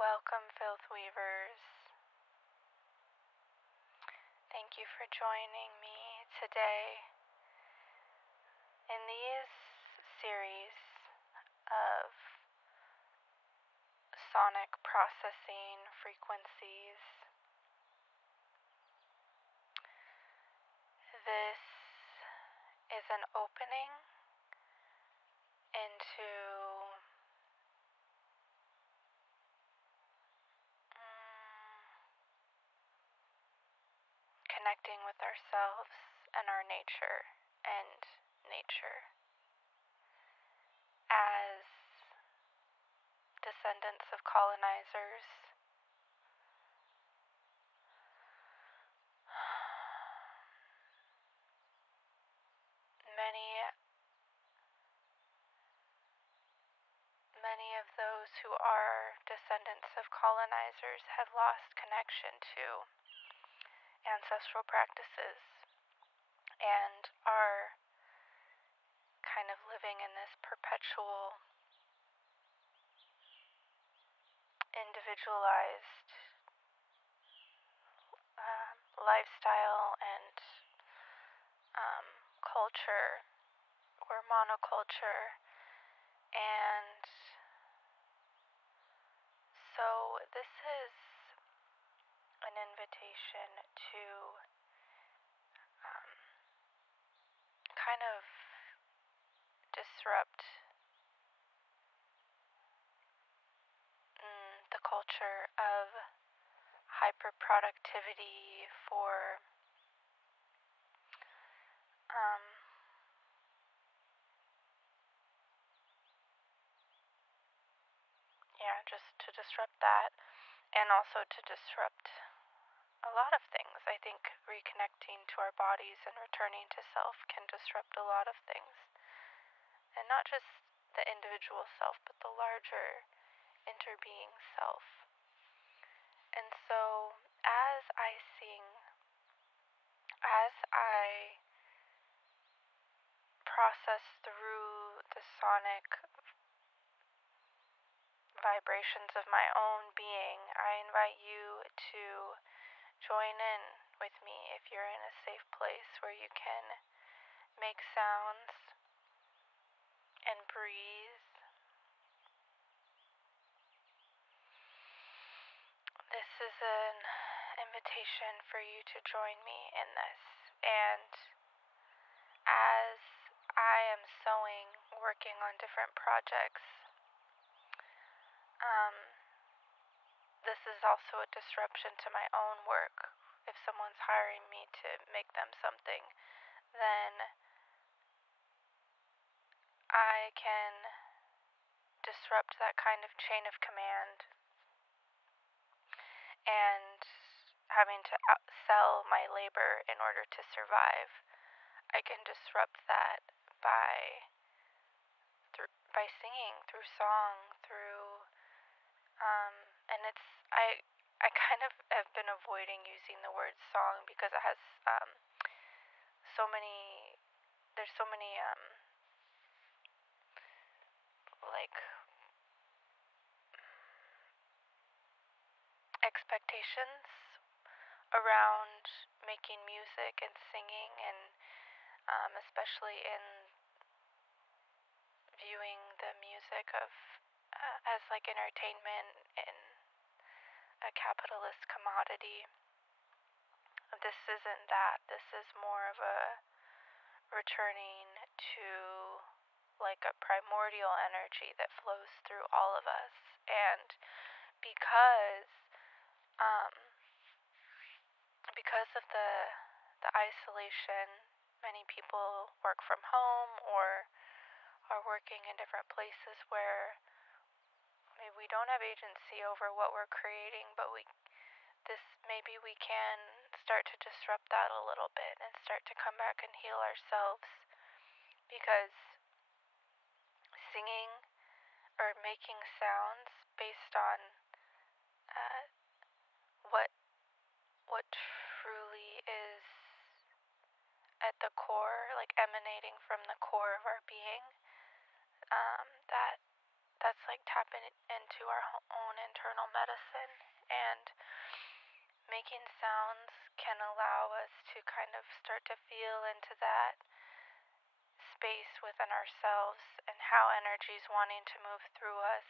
Welcome, Filth Weavers. Thank you for joining me today in these series of sonic processing frequencies. This is an opening into connecting with ourselves and our nature and nature. As descendants of colonizers, many of those who are descendants of colonizers had lost connection to ancestral practices and are kind of living in this perpetual, individualized lifestyle and culture or monoculture. And so this is an invitation to kind of disrupt the culture of hyperproductivity for just to disrupt that, and also to disrupt a lot of things. I think reconnecting to our bodies and returning to self can disrupt a lot of things. And not just the individual self, but the larger interbeing self. And so, as I sing, as I process through the sonic vibrations of my own being, I invite you to join in with me if you're in a safe place where you can make sounds and breathe. This is an invitation for you to join me in this. And as I am sewing, working on different projects, this is also a disruption to my own work. If someone's hiring me to make them something, then I can disrupt that kind of chain of command and having to sell my labor in order to survive. I can disrupt that by singing, through song, through and I kind of have been avoiding using the word song because it has there's so many like expectations around making music and singing, and especially in viewing the music of as like entertainment in a capitalist commodity. This isn't that. This is more of a returning to like a primordial energy that flows through all of us. And because of the isolation, many people work from home or are working in different places where maybe we don't have agency over what we're creating, but maybe we can start to disrupt that a little bit and start to come back and heal ourselves, because singing or making sounds based on what truly is at the core, like emanating from the core of our being, that's like tapping into our own internal medicine, and making sounds can allow us to kind of start to feel into that space within ourselves and how energy is wanting to move through us,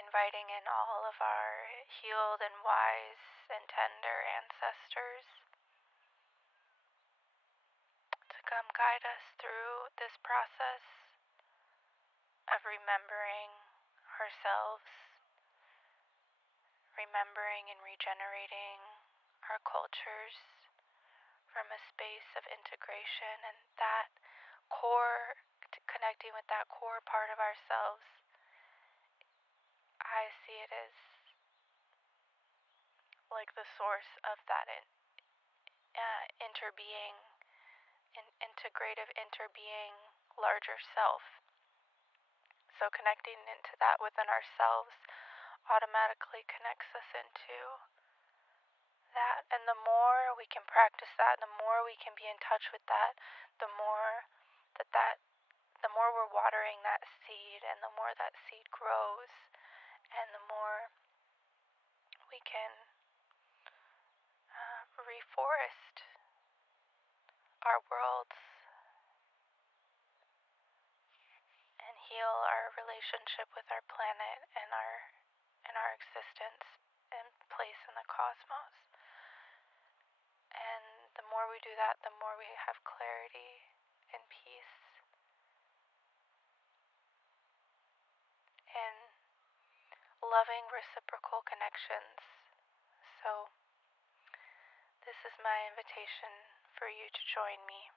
inviting in all of our healed and wise and tender ancestors to come guide us through this process of remembering ourselves, remembering and regenerating our cultures from a space of integration, and that core, connecting with that core part of ourselves. I see it as like the source of that interbeing, integrative interbeing, larger self. So connecting into that within ourselves automatically connects us into that. And the more we can practice that, the more we can be in touch with that, the more the more we're watering that seed, and the more that seed grows, and the more we can reforest our worlds and heal our relationship with our planet and our existence and place in the cosmos. And the more we do that, the more we have clarity and peace and loving reciprocal connections. So this is my invitation for you to join me.